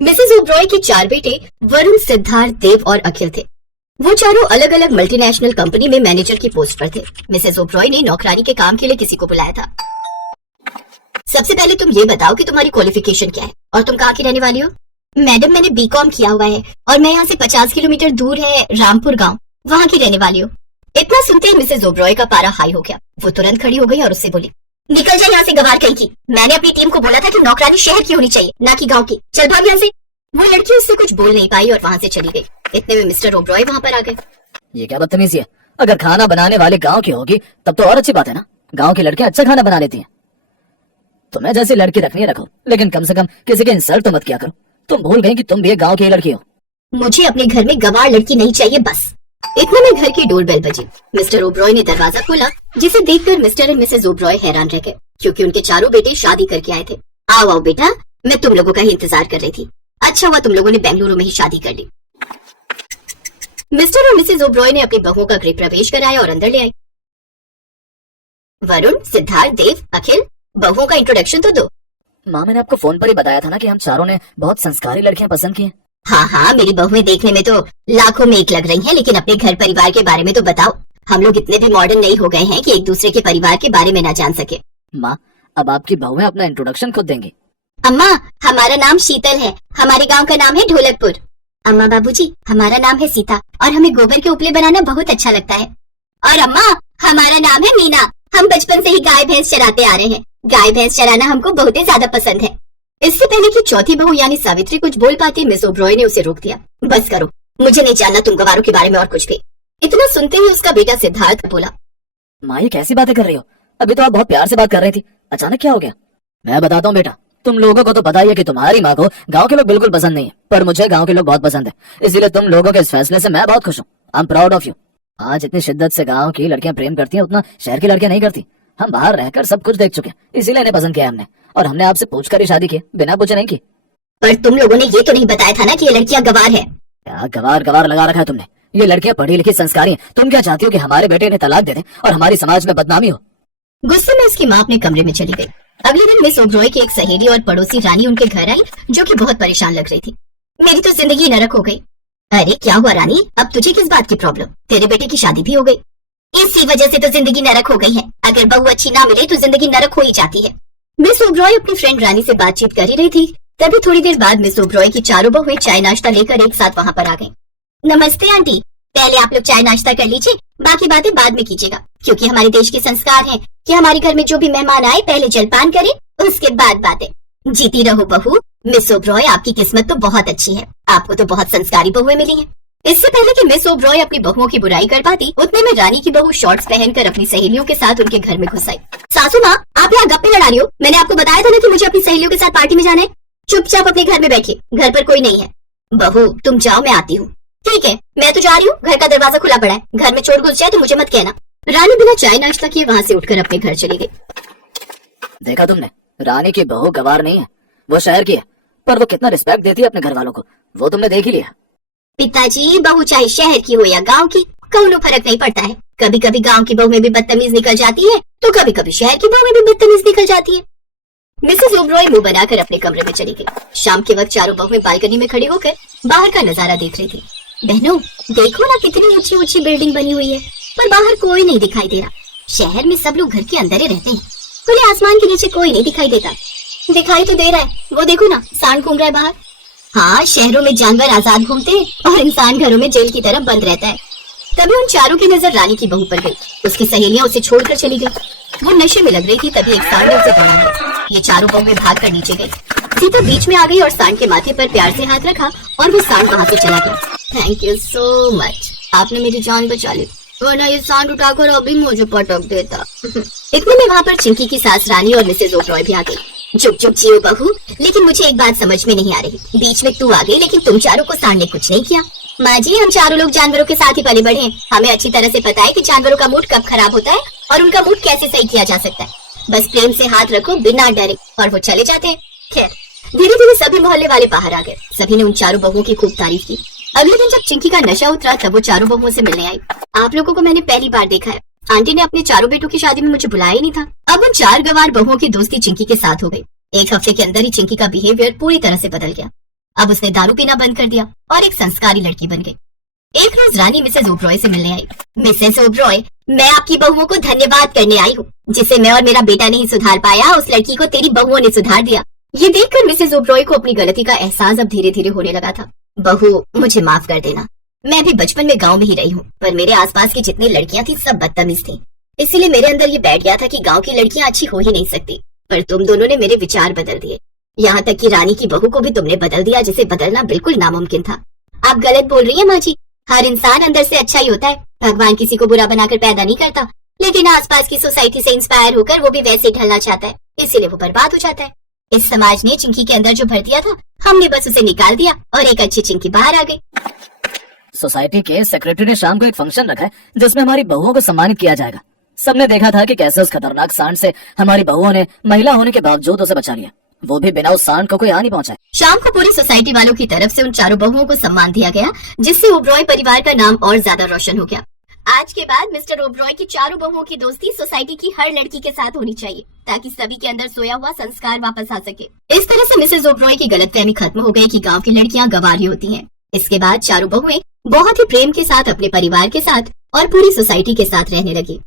Mrs Oberoi के 4 बेटे वरुण, सिद्धार्थ, देव और अखिल थे। वो चारों अलग अलग मल्टीनेशनल कंपनी में मैनेजर की पोस्ट पर थे। मिसेस ओब्रॉय ने नौकरानी के काम के लिए किसी को बुलाया था। सबसे पहले तुम ये बताओ कि तुम्हारी क्वालिफिकेशन क्या है और तुम कहाँ की रहने वाली हो? मैडम, मैंने बीकॉम किया हुआ है और मैं यहाँ से 50 किलोमीटर दूर है रामपुर गांव, वहाँ की रहने वाली हूँ। इतना सुनते ही मिसेस ओब्रॉय का पारा हाई हो गया। वो तुरंत खड़ी हो गई और उससे बोली, निकल जाए यहाँ से गवार कहीं की। मैंने अपनी टीम को बोला था कि नौकरानी शहर की होनी चाहिए, ना कि गाँव की। चल भाग यहाँ से। वो लड़की उससे कुछ बोल नहीं पाई और वहाँ से चली गई। इतने में मिस्टर ओब्रॉय वहाँ पर आ गए। ये क्या बदतमीजी है? अगर खाना बनाने वाले गांव की होगी तब तो और अच्छी बात है ना। गांव की लड़कियां अच्छा खाना बना लेती हैं। तुम्हें जैसी लड़की रखनी है रखो, लेकिन कम से कम किसी के इंसल्ट तो मत किया करो। तुम भूल गई कि तुम भी एक गांव की लड़की हो। मुझे अपने घर में गवार लड़की नहीं चाहिए, बस। इतने में घर की डोरबेल बजी। मिस्टर ओब्रॉय ने दरवाजा खोला, जिसे देखकर मिस्टर एंड मिसेस ओब्रॉय हैरान रह गए, क्योंकि उनके चारों बेटे शादी करके आए थे। आओ आओ बेटा, मैं तुम लोगों का ही इंतजार कर रही थी। अच्छा हुआ तुम लोगों ने बेंगलुरु में ही शादी कर ली। मिस्टर और मिसेस ओब्रॉय ने अपनी बहुओं का गृह प्रवेश कराया और अंदर ले आए। वरुण, सिद्धार्थ, देव, अखिल, बहुओं का इंट्रोडक्शन तो दो। माँ, मैंने आपको फोन पर ही बताया था ना कि हम चारों ने बहुत संस्कारी लड़कियां पसंद की हैं। हाँ हाँ, मेरी बहुएं देखने में तो लाखों में एक लग रही हैं, लेकिन अपने घर परिवार के बारे में तो बताओ। हम लोग इतने भी मॉडर्न नहीं हो गए हैं कि एक दूसरे के परिवार के बारे में ना जान सके। माँ, अब आपकी बहुएं अपना इंट्रोडक्शन खुद देंगी। अम्मा, हमारा नाम शीतल है, हमारे गांव का नाम है ढोलकपुर। अम्मा बाबूजी, हमारा नाम है सीता और हमें गोबर के उपले बनाना बहुत अच्छा लगता है। और अम्मा, हमारा नाम है मीना, हम बचपन से ही गाय भैंस चराते आ रहे हैं। गाय भैंस चराना हमको बहुत ही ज्यादा पसंद है। इससे पहले कि चौथी बहू यानी सावित्री कुछ बोल पाती, मिस ओब्रॉय ने उसे रोक दिया। बस करो, मुझे नहीं जानना तुम गवारों के बारे में और कुछ भी। इतना सुनते ही उसका बेटा सिद्धार्थ बोला, माँ, ये कैसी बातें कर रही हो? अभी तो आप बहुत प्यार से बात कर रही थी, अचानक क्या हो गया? मैं बताता हूँ बेटा, तुम लोगों को तो पता ही है कि तुम्हारी माँ को गांव के लोग बिल्कुल पसंद नहीं है, पर मुझे गांव के लोग बहुत पसंद है। इसीलिए तुम लोगों के इस फैसले से मैं बहुत खुश हूँ। I am proud of you. आज जितनी शिद्दत से गांव की लड़कियां प्रेम करती हैं, उतना शहर की लड़कियां नहीं करती। हम बाहर रहकर सब कुछ देख चुके हैं, इसीलिए इन्हें पसंद किया हमने, और हमने आपसे पूछकर ही शादी की, बिना पूछे नहीं की। पर तुम लोगों ने ये तो नहीं बताया था ना कि ये लड़कियां गवार है। क्या गवार गवार लगा रखा है तुमने? ये लड़कियां पढ़ी लिखी संस्कारी हैं। तुम क्या चाहती हो कि हमारे बेटे ने तलाक दे दें और हमारी समाज में बदनामी हो? गुस्से में उसकी माँ अपने कमरे में चली गई। अगले दिन मिस ओब्रॉय की एक सहेली और पड़ोसी रानी उनके घर आई, जो कि बहुत परेशान लग रही थी। मेरी तो जिंदगी नरक हो गई। अरे क्या हुआ रानी, अब तुझे किस बात की प्रॉब्लम? तेरे बेटे की शादी भी हो गई। इसी वजह से तो जिंदगी नरक हो गई है। अगर बहू अच्छी ना मिले तो जिंदगी नरक हो ही जाती है। मिस ओब्रॉय अपनी फ्रेंड रानी से बातचीत कर ही रही थी, तभी थोड़ी देर बाद मिस ओब्रॉय की चारों बहुएं चाय नाश्ता लेकर एक साथ वहाँ पर आ गईं। नमस्ते आंटी, पहले आप लोग चाय नाश्ता कर लीजिए, बाकी बातें बाद में कीजिएगा, क्योंकि हमारे देश के संस्कार हैं कि हमारे घर में जो भी मेहमान आए पहले जलपान करें, उसके बाद बातें। जीती रहो बहू। मिस ओब्रॉय, आपकी किस्मत तो बहुत अच्छी है, आपको तो बहुत संस्कारी बहुएं मिली हैं। इससे पहले कि मिस ओब्रॉय अपनी बहुओं की बुराई कर पाती, उतने में रानी की बहू शॉर्ट्स पहनकर अपनी सहेलियों के साथ उनके घर में घुस आई। सासू माँ, आप यहाँ गप्पे लड़ा रही हो? मैंने आपको बताया था ना कि मुझे अपनी सहेलियों के साथ पार्टी में जाना है। चुपचाप अपने घर में बैठिए, घर पर कोई नहीं है। बहू तुम जाओ, मैं आती हूँ। ठीक है, मैं तो जा रही हूँ, घर का दरवाजा खुला पड़ा है, घर में चोर घुस जाए तो मुझे मत कहना। रानी बिना चाय नाश्ता किए वहाँ से उठकर अपने घर चली गई। देखा तुमने, रानी की बहू गवार नहीं है, वो शहर की है, पर वो कितना रिस्पेक्ट देती है अपने घर वालों को, वो तुमने देख ही लिया। पिताजी, बहू चाहे शहर की हो या गांव की, कोई फर्क नहीं पड़ता है। कभी कभी गांव की बहू में भी बदतमीज निकल जाती है, तो कभी कभी शहर की बहू में भी बदतमीज निकल जाती है। मिसेस ओब्रॉय मुंह बनाकर अपने कमरे में चली गई। शाम के वक्त चारों बहुएं बालकनी में खड़ी होकर बाहर का नजारा देख रही थी। बहनों, देखो ना कितनी ऊंची ऊंची बिल्डिंग बनी हुई है, पर बाहर कोई नहीं दिखाई दे रहा। शहर में सब लोग घर के अंदर ही रहते हैं, खुले आसमान के नीचे कोई नहीं दिखाई देता। दिखाई तो दे रहा है, वो देखो ना, सांड घूम रहा है बाहर। हाँ, शहरों में जानवर आजाद घूमते हैं और इंसान घरों में जेल की तरह बंद रहता है। तभी उन चारों की नजर रानी की बहू पर गई। उसकी सहेलियां उसे छोड़कर चली गई। वो नशे में लग रही थी, तभी एक सांड ने उसे दौड़ा दिया। ये चारों बहुएं भाग कर नीचे गई। सीता बीच में आ गई और सांड के माथे पर प्यार से हाथ रखा और वो सांड वहाँ से चला गया। थैंक यू सो मच, आपने मेरी जान बचा ली, वरना ये सांड उठाकर अभी मुझे पटक देता। इतने में वहाँ पर चिंकी की सास रानी और मिसेस ओब्रॉय भी आ गई। चुप चुप जियो बहू, लेकिन मुझे एक बात समझ में नहीं आ रही। बीच में तू आ गई, लेकिन तुम चारों को सांड ने कुछ नहीं किया। माँ जी, हम चारों लोग जानवरों के साथ ही पले बढ़े हैं। हमें अच्छी तरह से पता है कि जानवरों का मूड कब खराब होता है और उनका मूड कैसे सही किया जा सकता है। बस प्रेम से हाथ रखो बिना डरे, और वो चले जाते हैं। खैर, धीरे धीरे सभी मोहल्ले वाले बाहर आ गए। सभी ने उन चारों बहुओं की खूब तारीफ की। अगले दिन जब चिंकी का नशा उतरा, तब वो चारों बहुओं से मिलने आई। आप लोगों को मैंने पहली बार देखा है। आंटी ने अपने चारों बेटों की शादी में मुझे बुलाया ही नहीं था। अब उन 4 गवार बहुओं की दोस्ती चिंकी के साथ हो गई। एक हफ्ते के अंदर ही चिंकी का बिहेवियर पूरी तरह से बदल गया। अब उसने दारू पीना बंद कर दिया और एक संस्कारी लड़की बन गई। एक रोज रानी मिसेज ओब्रॉय से मिलने आई। मिसेज ओब्रॉय, मैं आपकी बहुओं को धन्यवाद करने आई हूँ। जिसे मैं और मेरा बेटा नहीं सुधार पाया, उस लड़की को तेरी बहुओं ने सुधार दिया। ये देखकर मिसेज ओब्रॉय को अपनी गलती का एहसास अब धीरे धीरे होने लगा था। बहू, मुझे माफ कर देना। मैं भी बचपन में गांव में ही रही हूँ, पर मेरे आसपास की जितनी लड़कियां थी सब बदतमीज थी। इसीलिए मेरे अंदर ये बैठ गया था कि गांव की लड़कियां अच्छी हो ही नहीं सकती। पर तुम दोनों ने मेरे विचार बदल दिए। यहाँ तक कि रानी की बहू को भी तुमने बदल दिया, जिसे बदलना बिल्कुल नामुमकिन था। आप गलत बोल रही है माँ जी। हर इंसान अंदर से अच्छा ही होता है। भगवान किसी को बुरा बनाकर पैदा नहीं करता, लेकिन आसपास की सोसाइटी से इंस्पायर होकर वो भी वैसे ही ढलना चाहता है, इसीलिए वो बर्बाद हो जाता है। इस समाज ने चिंकी के अंदर जो भर दिया था, हमने बस उसे निकाल दिया और एक अच्छी चिंकी बाहर आ गई। सोसाइटी के सेक्रेटरी ने शाम को एक फंक्शन रखा है जिसमें हमारी बहुओं को सम्मानित किया जाएगा। सबने देखा था कि कैसे उस खतरनाक सांड से हमारी बहुओं ने महिला होने के बावजूद उसे बचा लिया, वो भी बिना उस सांड को कोई हानि पहुंचाए। शाम को पूरी सोसाइटी वालों की तरफ से उन चारों बहुओं को सम्मान दिया गया, जिससे ओब्रॉय परिवार का नाम और ज्यादा रोशन हो गया। आज के बाद मिस्टर ओब्रॉय की चारों बहुओं की दोस्ती सोसाइटी की हर लड़की के साथ होनी चाहिए, ताकि सभी के अंदर सोया हुआ संस्कार वापस आ सके। इस तरह से मिसेज ओब्रॉय की गलतफहमी खत्म हो गई कि गांव की लड़कियां गंवारी होती हैं। इसके बाद चारों बहुएं बहुत ही प्रेम के साथ अपने परिवार के साथ और पूरी सोसाइटी के साथ रहने लगी।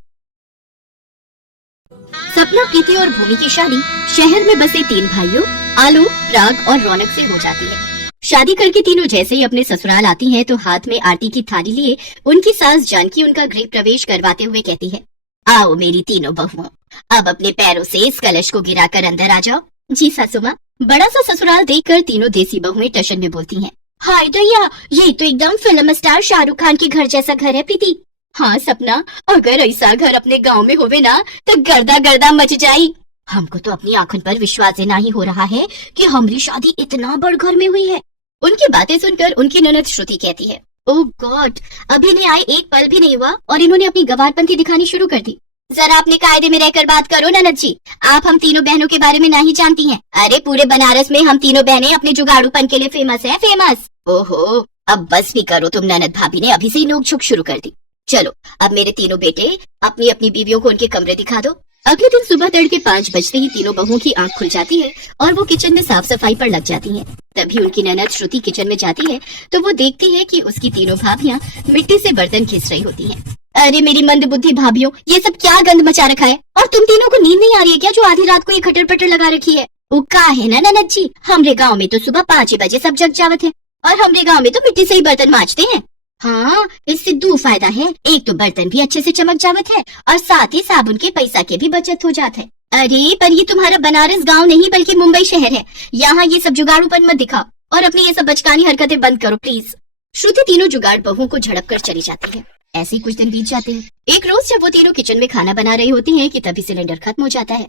सपना, प्रीति और भूमि की शादी शहर में बसे 3 भाइयों आलोक, प्राग और रौनक से हो जाती है। शादी करके तीनों जैसे ही अपने ससुराल आती हैं, तो हाथ में आरती की थाली लिए उनकी सास जानकी उनका गृह प्रवेश करवाते हुए कहती है, आओ मेरी तीनों बहुओं, अब अपने पैरों से इस कलश को गिराकर अंदर आ जाओ। जी सासू माँ। बड़ा सा ससुराल देखकर तीनों देसी बहुएं टशन में बोलती हैं, हाय दैया, ये तो एकदम फिल्म स्टार शाहरुख खान के घर जैसा घर है प्रीति। हाँ सपना, अगर ऐसा घर अपने गांव में होवे ना तो गर्दा गर्दा मच जाई। हमको तो अपनी आंखों पर विश्वास नहीं हो रहा है कि हमारी शादी इतना बड़ घर में हुई है। उनकी बातें सुनकर उनकी ननद श्रुति कहती है, ओह गॉड, अभी ने आए एक पल भी नहीं हुआ और इन्होंने अपनी गवारपंथी दिखानी शुरू कर दी। जरा अपने कायदे में रहकर बात करो ननद जी, आप हम तीनों बहनों के बारे में नहीं जानती हैं। अरे पूरे बनारस में हम तीनों बहनें अपने जुगाड़ूपन के लिए फेमस है, फेमस। ओहो, अब बस भी करो तुम ननद भाभी ने अभी से ही नोक-झोंक शुरू कर दी। चलो अब मेरे तीनों बेटे अपनी अपनी बीवियों को उनके कमरे दिखा दो। अगले दिन सुबह तड़के 5 बजते ही तीनों बहुओं की आंख खुल जाती है और वो किचन में साफ सफाई पर लग जाती हैं। तभी उनकी ननद श्रुति किचन में जाती है तो वो देखती है कि उसकी तीनों भाभियां मिट्टी से बर्तन घिस रही होती हैं। अरे मेरी मंद बुद्धि भाभियों, ये सब क्या गंद मचा रखा है, और तुम तीनों को नींद नहीं आ रही है क्या जो आधी रात को ये खटर पटर लगा रखी है? वो का है ना ननद जी, हमरे गाँव में तो सुबह 5 बजे सब जग जावत है और हमरे गाँव में तो मिट्टी से ही बर्तन मांजते हैं। हाँ, इससे 2 फायदा है, एक तो बर्तन भी अच्छे से चमक जावत है और साथ ही साबुन के पैसा के भी बचत हो जाता है। अरे पर ये तुम्हारा बनारस गांव नहीं बल्कि मुंबई शहर है, यहाँ ये सब जुगाड़ूपन मत दिखाओ और अपनी ये सब बचकानी हरकतें बंद करो प्लीज। श्रुति तीनों जुगाड़ बहुओं को झड़प कर चली जाती है। ऐसे ही कुछ दिन बीत जाते हैं। एक रोज जब वो तीनों किचन में खाना बना रही होती हैं कि तभी सिलेंडर खत्म हो जाता है।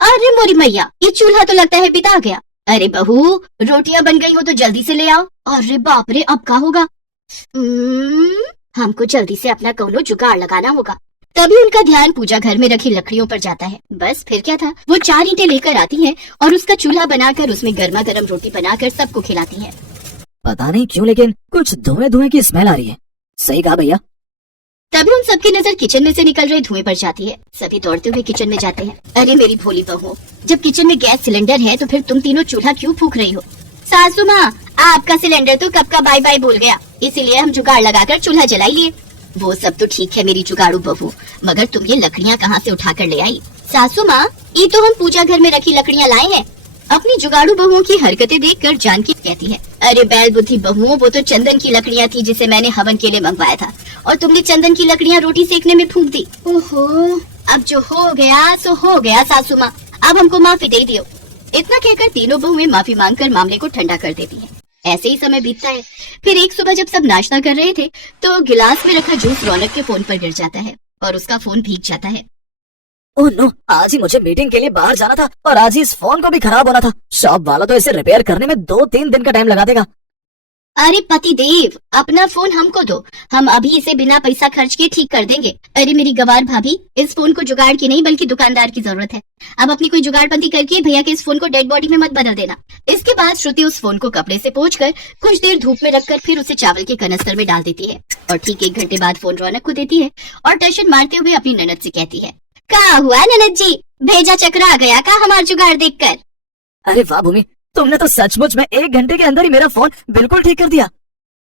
अरे मोरी मैया, ये चूल्हा तो लगता है बिता गया। अरे बहू, रोटियां बन गई हो तो जल्दी से ले आओ। अरे बाप रे, अब क्या होगा? हमको जल्दी से अपना कौनो जुगाड़ लगाना होगा। तभी उनका ध्यान पूजा घर में रखी लकड़ियों पर जाता है। बस फिर क्या था, वो 4 ईंटें लेकर आती हैं और उसका चूल्हा बनाकर उसमें गर्मा गर्म रोटी बनाकर सबको खिलाती हैं। पता नहीं क्यों लेकिन कुछ धुएं धुएं की स्मेल आ रही है। सही कहा भैया। तभी उन सबकी नजर किचन में से निकल रहे धुएं पर जाती है। सभी दौड़ते हुए किचन में जाते हैं। अरे मेरी भोली बहू, जब किचन में गैस सिलेंडर है तो फिर तुम तीनों चूल्हा क्यों फूंक रही हो? सासू माँ, आपका सिलेंडर तो कब का बाय बाय बोल गया, इसीलिए हम जुगाड़ लगाकर चूल्हा जला लिए। वो सब तो ठीक है मेरी जुगाड़ू बहू, मगर तुम ये लकड़ियाँ कहाँ से उठा कर ले आई? सासू माँ, ये तो हम पूजा घर में रखी लकड़ियाँ लाए हैं। अपनी जुगाड़ू बहुओं की हरकतें देखकर जानकी कहती है, अरे बैल बुद्धि बहुओं, वो तो चंदन की लकड़ियाँ थी जिसे मैंने हवन के लिए मंगवाया था और तुमने चंदन की लकड़ियाँ रोटी सेकने में फूंक दी। ओहो, अब जो हो गया सो हो गया सासू माँ, अब हमको माफी दे दियो। इतना कहकर तीनों बहुएं माफी मांगकर मामले को ठंडा कर देती हैं। ऐसे ही समय बीतता है। फिर एक सुबह जब सब नाश्ता कर रहे थे तो गिलास में रखा जूस रौनक के फोन पर गिर जाता है और उसका फोन भीग जाता है। ओह नो, आज ही मुझे मीटिंग के लिए बाहर जाना था और आज ही इस फोन को भी खराब होना था। शॉप वाला तो इसे रिपेयर करने में 2-3 दिन का टाइम लगा देगा। अरे पति देव, अपना फोन हमको दो, हम अभी इसे बिना पैसा खर्च के ठीक कर देंगे। अरे मेरी गवार भाभी, इस फोन को जुगाड़ की नहीं बल्कि दुकानदार की जरूरत है। अब अपनी कोई जुगाड़बंदी करके भैया के इस फोन को डेड बॉडी में मत बदल देना। इसके बाद श्रुति उस फोन को कपड़े से पोंछकर कुछ देर धूप में रखकर फिर उसे चावल के कनस्तर में डाल देती है और ठीक 1 घंटे बाद फोन रौनक को देती है और टशन मारते हुए अपनी ननद से कहती है, क्या हुआ ननद जी, भेजा चक्र आ गया का हमारा जुगाड़ देखकर? अरे वाह भूमि, तुमने तो सचमुच में 1 घंटे के अंदर ही मेरा फोन बिल्कुल ठीक कर दिया।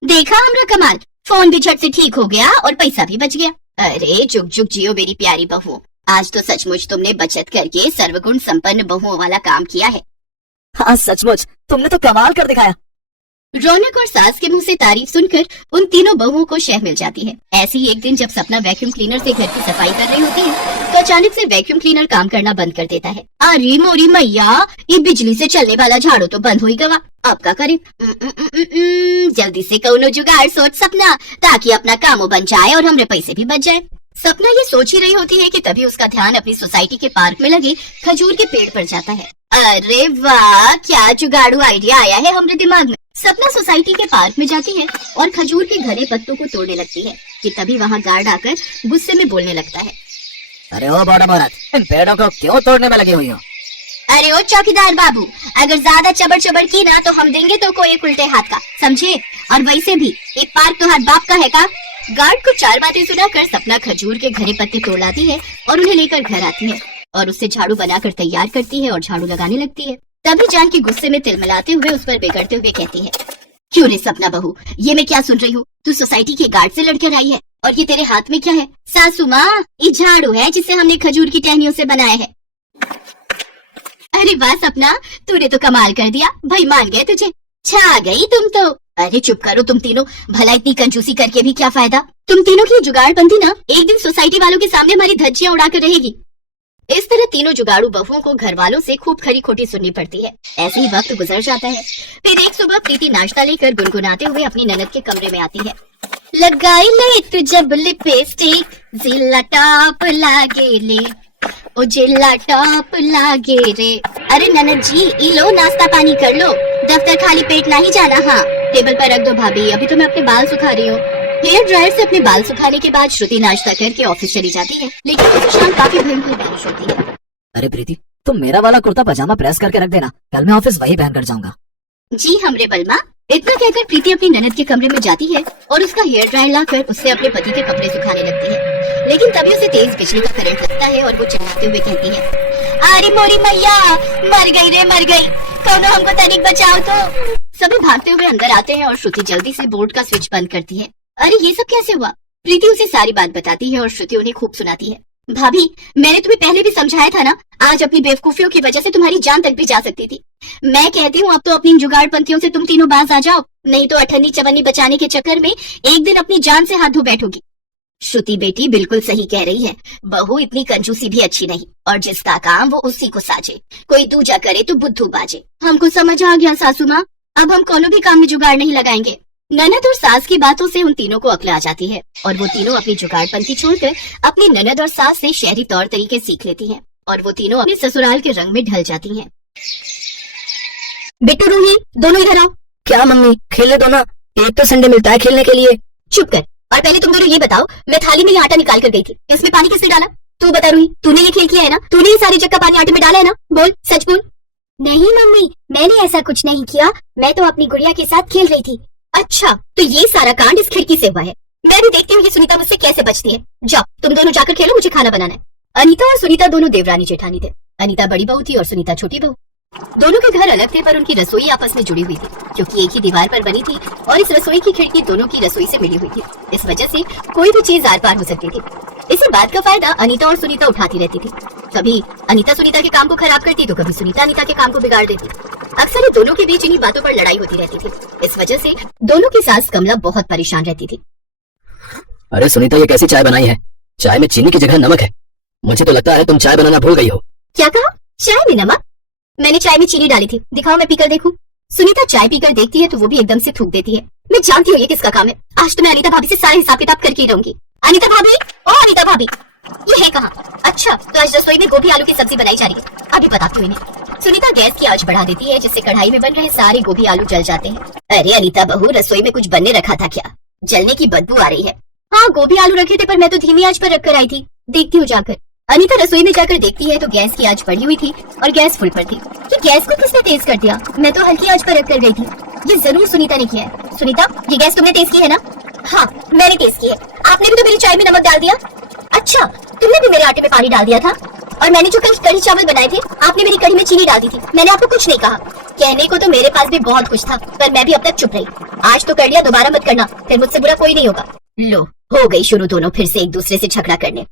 देखा हमरा कमाल, फोन भी झट से ठीक हो गया और पैसा भी बच गया। अरे जुग जुग जियो मेरी प्यारी बहू, आज तो सचमुच तुमने बचत करके सर्वगुण संपन्न बहुओं वाला काम किया है। हाँ सचमुच, तुमने तो कमाल कर दिखाया। रौनक और सास के मुंह से तारीफ सुनकर उन तीनों बहुओं को शह मिल जाती है। ऐसे ही एक दिन जब सपना वैक्यूम क्लीनर से घर की सफाई कर रही होती है तो अचानक से वैक्यूम क्लीनर काम करना बंद कर देता है। अरे मोरी मैया, ये बिजली से चलने वाला झाड़ू तो बंद हो ही गवा, अब क्या करे? जल्दी से कौनो जुगाड़ सोच सपना, ताकि अपना काम बन जाए और हमरे पैसे भी बच जाए। सपना ये सोच ही रही होती है कि तभी उसका ध्यान अपनी सोसाइटी के पार्क में लगे खजूर के पेड़ पर जाता है। अरे वाह, क्या जुगाड़ू आइडिया आया है हमरे दिमाग में। सपना सोसाइटी के पार्क में जाती है और खजूर के घने पत्तों को तोड़ने लगती है कि तभी वहाँ गार्ड आकर गुस्से में बोलने लगता है। अरे ओ बड़ा महाराज, इन पेड़ों को क्यों तोड़ने में लगे हुई हो? अरे ओ चौकीदार बाबू, अगर ज्यादा चबड़ चबड़ की ना तो हम देंगे तो कोई एक उल्टे हाथ का, समझे? और वैसे भी एक पार्क तो हर बाप का है का। गार्ड को 4 बातें सुनाकर सपना खजूर के घने पत्ते तोड़ लाती है और उन्हें लेकर घर आती है और उससे झाड़ू बनाकर तैयार करती है और झाड़ू लगाने लगती है। तभी जान के गुस्से में तिलमिलाते हुए उस पर बिगड़ते हुए कहती है, क्यों रे सपना बहू, ये मैं क्या सुन रही हूँ? तू सोसाइटी के गार्ड से लड़कर आई है और ये तेरे हाथ में क्या है? सासू माँ, ये झाड़ू है जिसे हमने खजूर की टहनियों से बनाया है। अरे वाह सपना, तूने तो कमाल कर दिया, भाई मान गए तुझे, छा गई तुम तो। अरे चुप करो तुम तीनों, भला इतनी कंजूसी करके भी क्या फायदा? तुम तीनों की जुगाड़बंदी ना एक दिन सोसाइटी वालों के सामने हमारी धज्जियां उड़ाकर रहेगी। इस तरह तीनों जुगाड़ू बहुओं को घर वालों से खूब खरी खोटी सुननी पड़ती है। ऐसे ही वक्त गुजर जाता है। फिर एक सुबह प्रीति नाश्ता लेकर गुनगुनाते हुए अपनी ननद के कमरे में आती है। लगाई ले तू जब लिपस्टिक, जिला टॉप लागे ले, ओ जिला टॉप लागे रे। अरे ननद जी, ई लो नाश्ता पानी कर लो, दफ्तर खाली पेट नहीं जाना। हाँ टेबल पर रख दो भाभी, अभी तो मैं अपने बाल सुखा रही हूँ। हेयर ड्रायर से अपने बाल सुखाने के बाद श्रुति नाश्ता करके ऑफिस चली जाती है, लेकिन उस शाम काफी भयंकर बारिश होती है। अरे प्रीति, तुम मेरा वाला कुर्ता पजामा प्रेस करके रख देना, कल मैं ऑफिस वही पहन कर जाऊंगा। जी हमरे बलमा। इतना कहकर प्रीति अपनी ननद के कमरे में जाती है और उसका हेयर ड्रायर लाकर उससे अपने पति के कपड़े सुखाने लगती है, लेकिन तभी उसे तेज बिजली का करंट लगता है और वो चिल्लाते हुए कहती है, अरे मोरी मैया, मर गई रे मर गई, कौनो हमको तनिक बचाओ तो। सभी भागते हुए अंदर आते हैं और श्रुति जल्दी से बोर्ड का स्विच बंद करती है। अरे ये सब कैसे हुआ? प्रीति उसे सारी बात बताती है और श्रुति उन्हें खूब सुनाती है। भाभी, मैंने तुम्हें पहले भी समझाया था ना, आज अपनी बेवकूफियों की वजह से तुम्हारी जान तक भी जा सकती थी। मैं कहती हूँ अब तो अपनी जुगाड़पंथियों से तुम तीनों बाज आ जाओ, नहीं तो अठन्नी चवन्नी बचाने के चक्कर में एक दिन अपनी जान से हाथ धो बैठोगी। श्रुति बेटी बिल्कुल सही कह रही है, बहू इतनी कंजूसी भी अच्छी नहीं, और जिसका काम वो उसी को साजे, कोई दूजा करे तो बुद्धू बाजे। हमको समझ आ गया सासू माँ, अब हम कोनो भी काम में जुगाड़ नहीं लगाएंगे। ननद और सास की बातों से उन तीनों को अक्ल आ जाती है और वो तीनों अपनी जुगाड़पंथी छोड़कर अपनी ननद और सास से शहरी तौर तरीके सीख लेती हैं और वो तीनों अपने ससुराल के रंग में ढल जाती हैं। बिट्टू रूही, दोनों इधर आओ। क्या मम्मी, खेलने दो ना, एक तो संडे मिलता है खेलने के लिए। चुप कर, और पहले तुम दोनों ये बताओ, मैं थाली में ये आटा निकाल कर गई थी, इसमें पानी किसने डाला? तू बता रूही, तूने ये खेल किया है ना? तूने ये सारी जग का पानी आटे में डाला है ना? बोल, सच बोल। नहीं मम्मी, मैंने ऐसा कुछ नहीं किया, मैं तो अपनी गुड़िया के साथ खेल रही थी। अच्छा, तो ये सारा कांड इस खिड़की से हुआ है। मैं भी देखती हूँ ये सुनीता मुझसे कैसे बचती है। जाओ तुम दोनों जाकर खेलो, मुझे खाना बनाना है। अनीता और सुनीता दोनों देवरानी जेठानी थे। अनीता बड़ी बहू थी और सुनीता छोटी बहू। दोनों के घर अलग थे पर उनकी रसोई आपस में जुड़ी हुई थी, क्योंकि एक ही दीवार पर बनी थी और इस रसोई की खिड़की दोनों की रसोई से मिली हुई थी। इस वजह से कोई भी चीज आर पार हो सकती थी। इसी बात का फायदा अनीता और सुनीता उठाती रहती थी। कभी अनीता सुनीता के काम को खराब करती तो कभी सुनीता अनीता के काम को बिगाड़ देती। अक्सर ये दोनों के बीच इन्हीं बातों पर लड़ाई होती रहती थी। इस वजह से दोनों की सास कमला बहुत परेशान रहती थी। अरे सुनीता, ये कैसी चाय बनाई है? चाय में चीनी की जगह नमक है। मुझे तो लगता है तुम चाय बनाना भूल गई हो। क्या कहा? चाय में नमक? मैंने चाय में चीनी डाली थी, दिखाओ मैं पीकर देखूं। सुनीता चाय पीकर देखती है तो वो भी एकदम से थूक देती है। मैं जानती हूँ ये किसका काम है। आज तो मैं अनीता भाभी से सारा हिसाब किताब करके ही रहूंगी। अनीता भाभी, ओ अनीता भाभी, ये है कहाँ? अच्छा, तो आज रसोई में गोभी आलू की सब्जी बनाई जा रही है, अभी बताती हूँ इन्हें। सुनीता गैस की आंच बढ़ा देती है, जिससे कढ़ाई में बन रहे सारे गोभी आलू जल जाते हैं। अरे अनीता बहू, रसोई में कुछ बनने रखा था क्या? जलने की बदबू आ रही है। हाँ, गोभी आलू रखे थे पर मैं तो धीमी आंच पर रखकर आई थी, देखती हूँ जाकर। अनीता रसोई में जाकर देखती है तो गैस की आंच बढ़ी हुई थी और गैस फुल पर थी। ये गैस को किसने तेज कर दिया? मैं तो हल्की आंच पर रखकर गई थी। ये जरूर सुनीता ने किया है। सुनीता, ये गैस तुमने तेज की है ना? हाँ, मैंने तेज की है। आपने भी तो मेरी चाय में नमक डाल दिया। अच्छा, तुमने भी मेरे आटे में पानी डाल दिया था। और मैंने जो कल कढ़ी चावल बनाए थे, आपने मेरी कढ़ी में चीनी डाल दी थी। मैंने आपको कुछ नहीं कहा। कहने को तो मेरे पास भी बहुत कुछ था, पर मैं भी अब तक चुप रही। आज तो कर लिया, दोबारा मत करना, फिर मुझसे बुरा कोई नहीं होगा। लो, हो गई शुरू दोनों फिर से एक दूसरे से झगड़ा करने।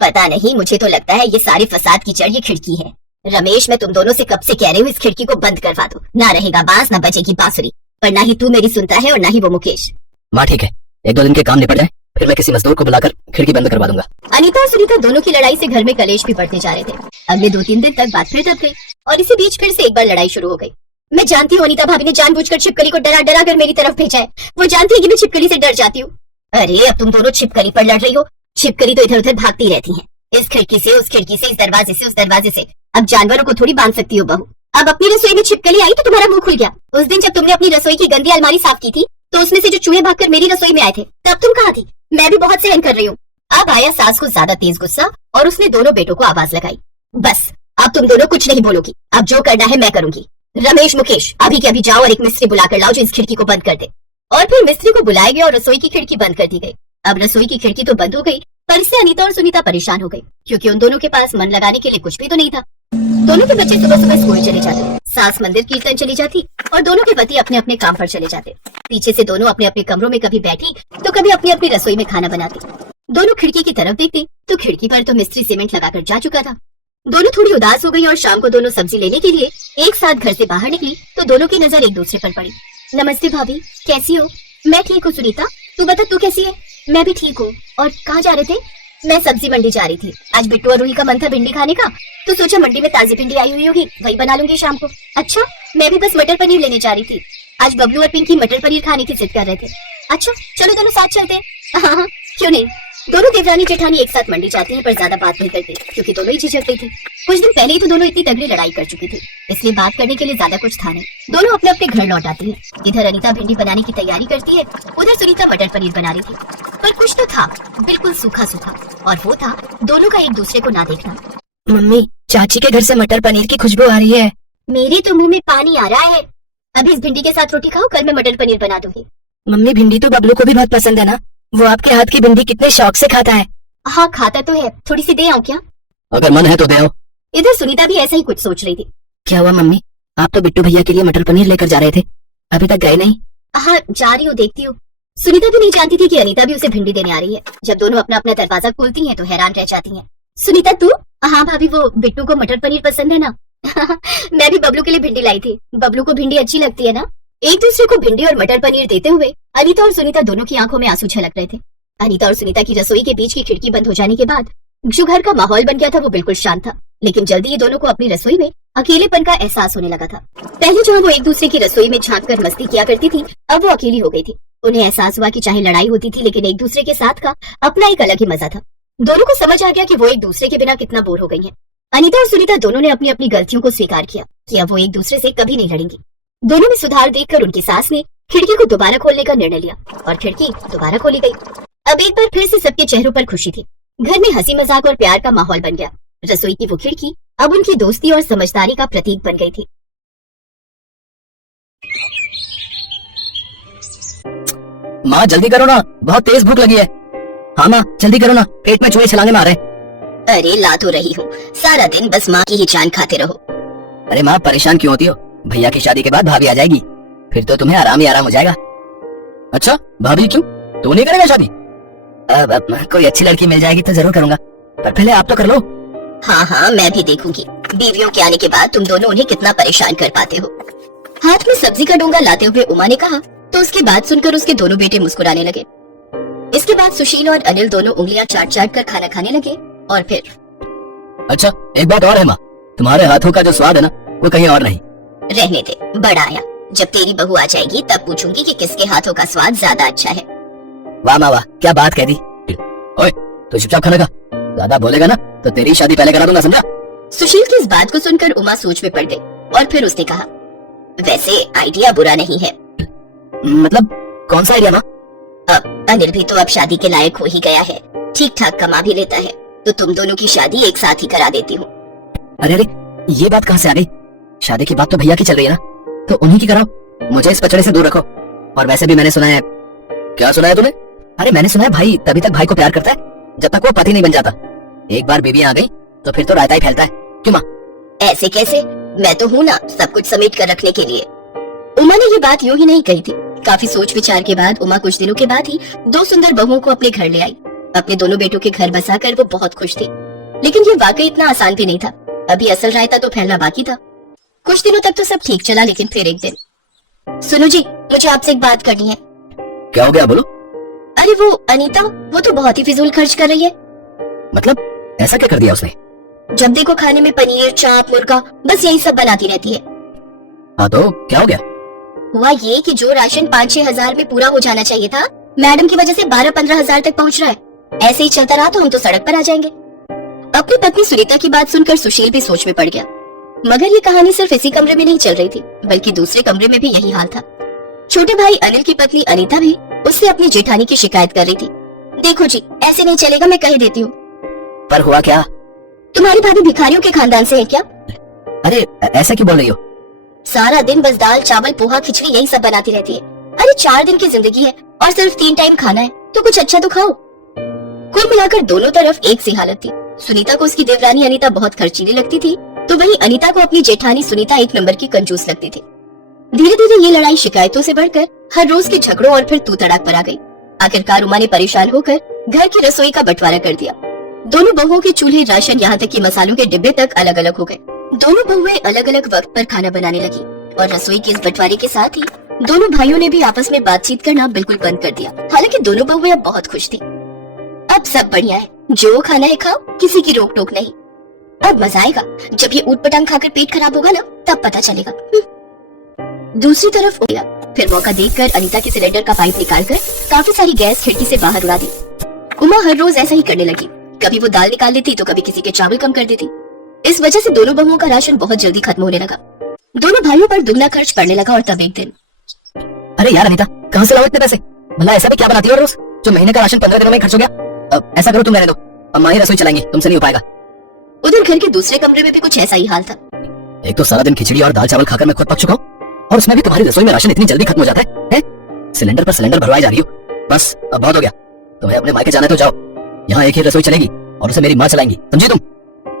पता नहीं, मुझे तो लगता है ये सारी फसाद की जड़ ये खिड़की है। रमेश, मैं तुम दोनों से कब से कह रही हूँ इस खिड़की को बंद करवा दो। ना रहेगा बांस, ना बजेगी बांसुरी। पर ना ही तू मेरी सुनता है और ना ही वो मुकेश। माँ ठीक है, 1-2 दिन के काम निपट जाए, फिर मैं किसी मजदूर को बुलाकर खिड़की बंद करवा दूंगा। अनीता और सुनीता दोनों की लड़ाई से घर में कलेश भी बढ़ते जा रहे थे। अगले 2-3 दिन तक बात फिर दब गई और इसी बीच फिर से एक बार लड़ाई शुरू हो गई। मैं जानती हूँ अनीता भाभी ने जानबूझकर छिपकली को डरा डरा कर मेरी तरफ भेजा है। वो जानती है कि मैं छिपकली से डर जाती हूँ। अरे अब तुम दोनों छिपकली पर लड़ रही हो। छिपकली तो इधर उधर भागती रहती है, इस खिड़की से उस खिड़की से, इस दरवाजे से उस दरवाजे से। अब जानवरों को थोड़ी बांध सकती हो बहू। अब अपनी रसोई में छिपकली आई तो तुम्हारा मुंह खुल गया। उस दिन जब तुमने अपनी रसोई की गंदी अलमारी साफ की थी तो उसमें से जो चूहे भागकर मेरी रसोई में आए थे, तब तुम कहाँ थी? मैं भी बहुत सहन कर रही हूँ। अब आया सास को ज्यादा तेज गुस्सा और उसने दोनों बेटों को आवाज लगाई। बस अब तुम दोनों कुछ नहीं बोलोगी, अब जो करना है मैं करूंगी। रमेश, मुकेश, अभी के अभी जाओ और एक मिस्त्री बुलाकर लाओ जो इस खिड़की को बंद कर दे। और फिर मिस्त्री को बुलाया गया और रसोई की खिड़की बंद कर दी गई। अब रसोई की खिड़की तो बंद हो गई, पर इससे अनीता और सुनीता परेशान हो गई, क्योंकि उन दोनों के पास मन लगाने के लिए कुछ भी तो नहीं था। दोनों के बच्चे सुबह सुबह स्कूल चले जाते, सास मंदिर कीर्तन चली जाती और दोनों के पति अपने अपने काम पर चले जाते। पीछे से दोनों अपने अपने कमरों में कभी बैठी तो कभी अपनी अपनी रसोई में खाना बनाती। दोनों खिड़की की तरफ देखते तो खिड़की पर तो मिस्त्री सीमेंट लगाकर जा चुका था। दोनों थोड़ी उदास हो गई और शाम को दोनों सब्जी लेने के लिए एक साथ घर से बाहर निकली तो दोनों की नजर एक दूसरे पर पड़ी। नमस्ते भाभी, कैसी हो? मैं ठीक हूँ सुनीता, तू बता तू कैसी है? मैं भी ठीक हूँ। और कहाँ जा रहे थे? मैं सब्जी मंडी जा रही थी। आज बिट्टू और रूही का मन था भिंडी खाने का, तो सोचा मंडी में ताजी भिंडी आई हुई होगी, वही बना लूंगी शाम को। अच्छा, मैं भी बस मटर पनीर लेने जा रही थी। आज बबलू और पिंकी मटर पनीर खाने की जिद कर रहे थे। अच्छा चलो दोनों साथ चलते हैं। हाँ, क्यों नहीं। दोनों देवरानी जेठानी एक साथ मंडी जाती हैं, पर ज्यादा बात नहीं करती क्योंकि दोनों ही झिझकती थी। कुछ दिन पहले ही तो दोनों इतनी तगड़ी लड़ाई कर चुकी थी, इसलिए बात करने के लिए ज्यादा कुछ था नहीं। दोनों अपने अपने घर लौट आती हैं। इधर अनीता भिंडी बनाने की तैयारी करती है, उधर सुनीता मटर पनीर बना रही थी। पर कुछ तो था, बिल्कुल सूखा सूखा, और वो था दोनों का एक दूसरे को ना देखना। मम्मी, चाची के घर से मटर पनीर की खुशबू आ रही है। मेरे तो मुंह में पानी आ रहा है। अभी इस भिंडी के साथ रोटी खाओ, कल मैं मटर पनीर बना दूंगी। मम्मी, भिंडी तो बबलू को भी बहुत पसंद है ना, वो आपके हाथ की भिंडी कितने शौक से खाता है। हाँ खाता तो है, थोड़ी सी दे आओ क्या? अगर मन है तो दे आओ। इधर सुनीता भी ऐसा ही कुछ सोच रही थी। क्या हुआ मम्मी, आप तो बिट्टू भैया के लिए मटर पनीर लेकर जा रहे थे, अभी तक गए नहीं? हाँ जा रही हूँ, देखती हूँ। सुनीता भी नहीं जानती थी कि अनीता भी उसे भिंडी देने आ रही है। जब दोनों अपना अपना दरवाजा खोलती हैं तो हैरान रह जाती हैं। सुनीता तू? हाँ भाभी, वो बिट्टू को मटर पनीर पसंद है ना। मैं भी बबलू के लिए भिंडी लाई थी, बबलू को भिंडी अच्छी लगती है ना। एक दूसरे को भिंडी और मटर पनीर देते हुए अनीता और सुनीता दोनों की आंखों में आंसू छलक रहे थे। अनीता और सुनीता की रसोई के बीच की खिड़की बंद हो जाने के बाद जो घर का माहौल बन गया था वो बिल्कुल शांत था, लेकिन जल्दी ये दोनों को अपनी रसोई में अकेलेपन का एहसास होने लगा था। पहले जहाँ वो एक दूसरे की रसोई में झांक कर मस्ती किया करती थी, अब वो अकेली हो गई थी। उन्हें एहसास हुआ कि चाहे लड़ाई होती थी, लेकिन एक दूसरे के साथ का अपना एक अलग ही मजा था। दोनों को समझ आ गया कि वो एक दूसरे के बिना कितना बोर हो गई हैं। अनीता और सुनीता दोनों ने अपनी अपनी गलतियों को स्वीकार किया कि अब वो एक दूसरे से कभी नहीं लड़ेंगी। दोनों में सुधार देखकर उनकी सास ने खिड़की को दोबारा खोलने का निर्णय लिया और खिड़की दोबारा खोली गई। अब एक बार फिर से सबके चेहरों पर खुशी थी। घर में हंसी मजाक और प्यार का माहौल बन गया। रसोई की वो खिड़की अब उनकी दोस्ती और समझदारी का प्रतीक बन गई थी। माँ जल्दी करो ना, बहुत तेज भूख लगी है। हाँ माँ जल्दी करो ना, पेट में चूहे छलांगे मारे। अरे ला तो रही हूँ, सारा दिन बस माँ की ही जान खाते रहो। अरे माँ परेशान क्यों होती हो, भैया की शादी के बाद भाभी आ जाएगी, फिर तो तुम्हें आराम ही आराम हो जाएगा। अच्छा भाभी क्यों, तू नहीं करेगा शादी? अब कोई अच्छी लड़की मिल जाएगी तो जरूर करूंगा, पर पहले आप तो कर लो। हाँ हाँ मैं भी देखूंगी, बीवियों के आने के बाद तुम दोनों उन्हें कितना परेशान कर पाते हो। हाथ में सब्जी का डोंगा लाते हुए उमा ने कहा तो उसकी बात सुनकर उसके दोनों बेटे मुस्कुराने लगे। इसके बाद सुशील और अनिल दोनों उंगलियां चाट चाट कर खाना खाने लगे और फिर अच्छा एक बात और है माँ, तुम्हारे हाथों का जो स्वाद है ना वो कहीं और नहीं। रहने दे, बड़ा आया, जब तेरी बहू आ जाएगी तब पूछूंगी कि किसके हाथों का स्वाद ज्यादा अच्छा है। वाह माँ वाह, क्या बात कह दी। ओए तो चुपचाप खाना खा, ज्यादा बोलेगा ना तो तेरी शादी पहले करा दूंगा, समझा? सुशील की इस बात को सुनकर उमा सोच में पड़ गई और फिर उसने कहा वैसे आइडिया बुरा नहीं है। मतलब कौन सा आइडिया माँ? अब अनिल भी तो अब शादी के लायक हो ही गया है, ठीक ठाक कमा भी लेता है, तो तुम दोनों की शादी एक साथ ही करा देती हूँ। अरे अरे ये बात कहाँ से आ गई? शादी की बात तो भैया की चल रही है ना, तो उन्हीं की कराओ, मुझे इस पचड़े से दूर रखो। और वैसे भी मैंने सुना है। क्या सुना है तूने? अरे मैंने सुना है भाई तभी तक भाई को प्यार करता है जब तक वो पति नहीं बन जाता। एक बार बीवी आ गई तो फिर तो रायता ही फैलता है। क्यों माँ? ऐसे कैसे? मैं तो हूँ ना सब कुछ समेट कर रखने के लिए। उमा ने ये बात यूं ही नहीं कही थी। काफी सोच विचार के बाद उमा कुछ दिनों के बाद ही 2 सुंदर बहुओं को अपने घर ले आई। अपने दोनों बेटों के घर बसाकर वो बहुत खुश थी। लेकिन ये वाकई इतना आसान भी नहीं था। अभी असल रायता तो फैलना बाकी था। कुछ दिनों तक तो सब ठीक चला, लेकिन फिर एक दिन, सुनो जी, मुझे आपसे एक बात करनी है। क्या हो गया, बोलो। अरे वो अनीता, वो तो बहुत ही फिजूल खर्च कर रही है। मतलब ऐसा क्या कर दिया उसने? जब देखो खाने में पनीर, चाप, मुर्गा, बस यही सब बनाती रहती है। हाँ तो क्या हो गया? हुआ ये कि जो राशन 5-6 हजार में पूरा हो जाना चाहिए था, मैडम की वजह से 12-15 हजार तक पहुंच रहा है। ऐसे ही चलता रहा तो हम तो सड़क पर आ जाएंगे। अपनी पत्नी सुनीता की बात सुनकर सुशील भी सोच में पड़ गया। मगर ये कहानी सिर्फ इसी कमरे में नहीं चल रही थी, बल्कि दूसरे कमरे में भी यही हाल था। छोटे भाई अनिल की पत्नी अनीता भी उससे अपनी जेठानी की शिकायत कर रही थी। देखो जी, ऐसे नहीं चलेगा, मैं कह देती हूँ। पर हुआ क्या? तुम्हारी भाभी भिखारियों के खानदान से है क्या? अरे ऐसा क्यों बोल रही हो? सारा दिन बस दाल, चावल, पोहा, खिचड़ी यही सब बनाती रहती है। अरे 4 दिन की जिंदगी है और सिर्फ 3 टाइम खाना है, तो कुछ अच्छा तो खाओ। कुल मिलाकर दोनों तरफ एक सी हालत थी। सुनीता को उसकी देवरानी अनीता बहुत खर्चीली लगती थी, तो वहीं अनीता को अपनी जेठानी सुनीता 1 नंबर की कंजूस लगती थी। धीरे धीरे ये लड़ाई शिकायतों से बढ़कर हर रोज के झगड़ों और फिर तू तड़ाक पर आ गई। आखिरकार उमा ने परेशान होकर घर की रसोई का बंटवारा कर दिया। दोनों बहुओं के चूल्हे, राशन, यहाँ तक कि मसालों के डिब्बे तक अलग अलग हो गए। दोनों बहुएं अलग अलग वक्त पर खाना बनाने लगी और रसोई के इस बंटवारे के साथ ही दोनों भाइयों ने भी आपस में बातचीत करना बिल्कुल बंद कर दिया। हालांकि दोनों बहुएं अब बहुत खुश थी। अब सब बढ़िया है, जो खाना है खाओ, किसी की रोक टोक नहीं। अब मजा आएगा, जब ये ऊटपटांग खाकर पेट खराब होगा ना, तब पता चलेगा। दूसरी तरफ उड़ेगा। फिर मौका देखकर अनीता के सिलेंडर का पाइप निकालकर काफी सारी गैस खिड़की से बाहर उड़ा दी। उमा हर रोज ऐसा ही करने लगी। कभी वो दाल निकाल लेती तो कभी किसी के चावल कम कर देती। इस वजह से दोनों बहुओं का राशन बहुत जल्दी खत्म होने लगा। दोनों भाइयों पर दुगना खर्च पड़ने लगा। और तब एक दिन, अरे यार अनीता, कहाँ से लाओ इतने पैसे? भला ऐसा भी क्या बनाती हो रोज जो महीने का राशन 15 दिनों में खर्च हो गया? अब ऐसा करो, तुम रहने दो, अम्मा ही रसोई चलाएंगी, तुमसे नहीं हो पाएगा। उधर घर के दूसरे कमरे में भी कुछ ऐसा ही हाल था। एक तो सारा दिन खिचड़ी और दाल चावल खाकर मैं खुद पक चुका हूँ, और उसमें भी तुम्हारी रसोई में राशन इतनी जल्दी खत्म हो जाता है? सिलेंडर पर सिलेंडर भरवाई जा रही हो। बस अब बहुत हो गया, तुम्हें अपने मायके जाना है तो जाओ, यहाँ एक ही रसोई चलेगी और उसे मेरी माँ चलाएंगी, समझी तुम?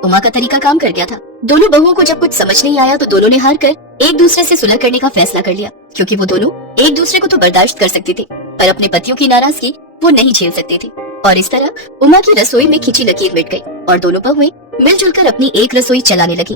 उमा का तरीका काम कर गया था। दोनों बहुओं को जब कुछ समझ नहीं आया तो दोनों ने हार कर एक दूसरे से सुलह करने का फैसला कर लिया, क्योंकि वो दोनों एक दूसरे को तो बर्दाश्त कर सकती थी, पर अपने पतियों की नाराजगी वो नहीं झेल सकती थी। और इस तरह उमा की रसोई में खिंची लकीर मिट गई और दोनों बहुएं मिलजुल कर अपनी एक रसोई चलाने लगी।